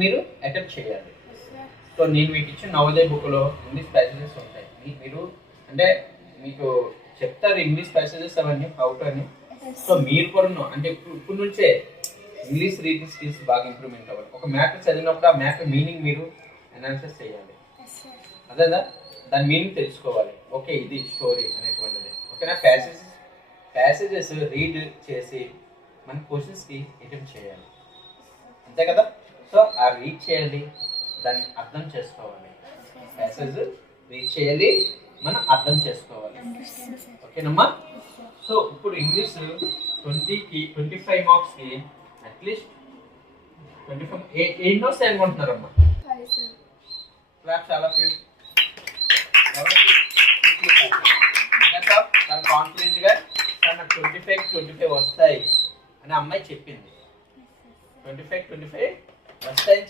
మీరు అటెంప్ట్ చేయాలి. సో నేను మీకు ఇచ్చిన నవోదయ బుక్లో ఇంగ్లీష్ ప్యాసేజెస్ ఉంటాయి. మీరు అంటే మీకు చెప్తారు ఇంగ్లీష్ ప్యాసేజెస్ అవన్నీ అవుట్ అని. సో మీరు కూడా అంటే ఇప్పుడు నుంచే ఇంగ్లీష్ రీడింగ్ స్కిల్స్ బాగా ఇంప్రూవ్మెంట్ అవ్వాలి. ఒక మ్యాటర్ చదివినప్పుడు ఆ మ్యాటర్ మీనింగ్ మీరు అనాలిసిస్ చేయాలి. అదేదా దాని మీనింగ్ తెలుసుకోవాలి. ఓకే ఇది స్టోరీ అనేటువంటిది. ఓకేనా? ప్యాసేజెస్ రీడ్ చేసి మన క్వశ్చన్స్కి అటెంప్ట్ చేయాలి. అంతే కదా? సో ఆ రీడ్ చేయాలి, దాన్ని అర్థం చేసుకోవాలి. ప్యాసేజ్ రీడ్ చేయాలి, మనం అర్థం చేసుకోవాలి. ఓకేనమ్మా? సో ఇప్పుడు ఇంగ్లీష్ 20కి 25 మార్క్స్కి అట్లీస్ట్ 25 8 నోట్స్ అనుకుంటున్నారమ్మా. క్లాస్ చాలా చాలా కాన్ఫిడెంట్గా నాకు 25 వస్తాయి అని అమ్మాయి చెప్పింది. 25 వస్తాయి